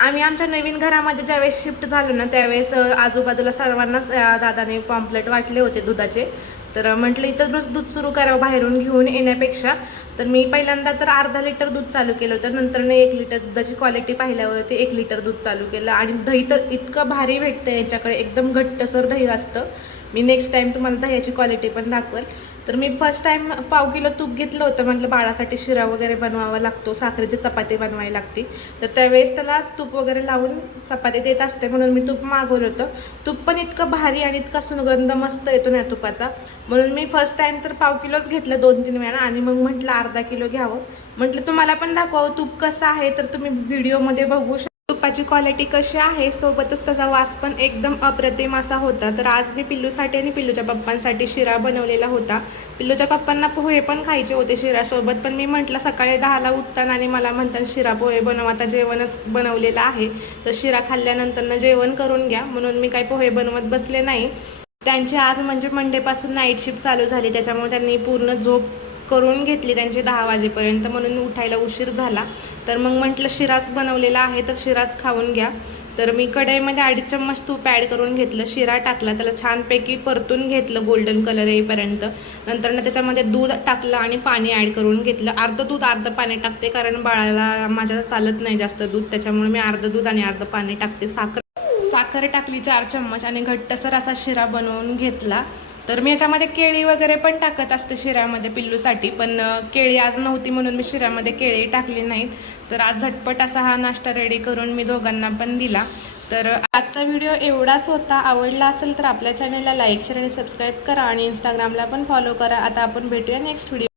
आम्ही आमच्या नवीन घरामध्ये ज्यावेळेस शिफ्ट झालो ना त्यावेळेस आजूबाजूला सर्वांनाच दादाने पॉम्पलेट वाटले होते दुधाचे. तर म्हटलं इथं रोज दूध सुरू करावं बाहेरून घेऊन येण्यापेक्षा. तर मी पहिल्यांदा तर अर्धा लिटर दूध चालू केलं होतं, नंतर 1 लिटर दुधाची क्वालिटी पाहिल्यावरती 1 लिटर दूध चालू केलं. आणि दही तर इतकं भारी भेटतं यांच्याकडे, एकदम घट्टसर दही असतं. मी नेक्स्ट टाइम तुम्हाला दह्याची क्वालिटी पण दाखवेल. तर मी फर्स्ट टाइम पाव किलो तूप घेतलं होतं, म्हटलं बाळासाठी शिरा वगैरे बनवावा लागतो, साखरेची चपाती बनवावी लागते. तर त्यावेळेस त्याला तूप वगैरे लावून चपाती देत असते म्हणून मी तूप मागवलं होतं. तूप पण इतकं भारी आणि इतका सुगंध मस्त येतो ना तुपाचा, म्हणून मी फर्स्ट टाइम तर पाव किलोच घेतलं 2-3 वेळा. आणि मग म्हटलं अर्धा किलो घ्यावं, म्हटलं तुम्हाला पण दाखवावं तूप कसं आहे. तर तुम्ही व्हिडिओमध्ये बघू शकता तुपाची क्वालिटी कशी आहे, सोबतच त्याचा वास पण एकदम अप्रतिम असा होता. तर आज मी पिल्लूसाठी आणि पिल्लूच्या पप्पांसाठी शिरा बनवलेला होता. पिल्लूच्या पप्पांना पोहे पण खायचे होते शिरासोबत, पण मी म्हटलं सकाळी 10ला उठताना आणि मला म्हणतात शिरा पोहे बनव, आता जेवणच बनवलेलं आहे तर शिरा खाल्ल्यानंतर जेवण करून घ्या, म्हणून मी काही पोहे बनवत बसले नाही. त्यांची आज म्हणजे मंडेपासून नाईट शिफ्ट चालू झाली, त्याच्यामुळे त्यांनी पूर्ण झोप करून घेतली त्यांची 10 वाजेपर्यंत, म्हणून उठायला उशीर झाला. तर मग म्हटलं शिरास बनवलेला आहे तर शिरास खाऊन घ्या. तर मी कढईमध्ये 2.5 चम्मच तूप ॲड करून घेतलं, शिरा टाकला, त्याला छानपैकी परतून घेतलं गोल्डन कलर येईपर्यंत. नंतर त्याच्यामध्ये दूध टाकलं आणि पाणी ॲड करून घेतलं. अर्धं दूध अर्धं पाणी टाकते, कारण बाळाला माझ्या चालत नाही जास्त दूध, त्याच्यामुळे मी अर्धं दूध आणि अर्धं पाणी टाकते. साखर टाकली 4 चम्मच आणि घट्टसर असा शिरा बनवून घेतला. तर मी याच्यामध्ये केळी वगैरे पण टाकत असते शिऱ्यामध्ये पिल्लूसाठी, पण केळी आज नव्हती म्हणून मी शिऱ्यामध्ये केळी टाकली नाहीत. तर आज झटपट असा हा नाश्ता रेडी करून मी दोघांना पण दिला. तर आजचा व्हिडिओ एवढाच होता. आवडला असेल तर आपल्या चॅनलला लाईक, शेअर आणि सबस्क्राईब करा आणि इंस्टाग्रामला पण फॉलो करा. आता आपण भेटूया नेक्स्ट व्हिडिओ.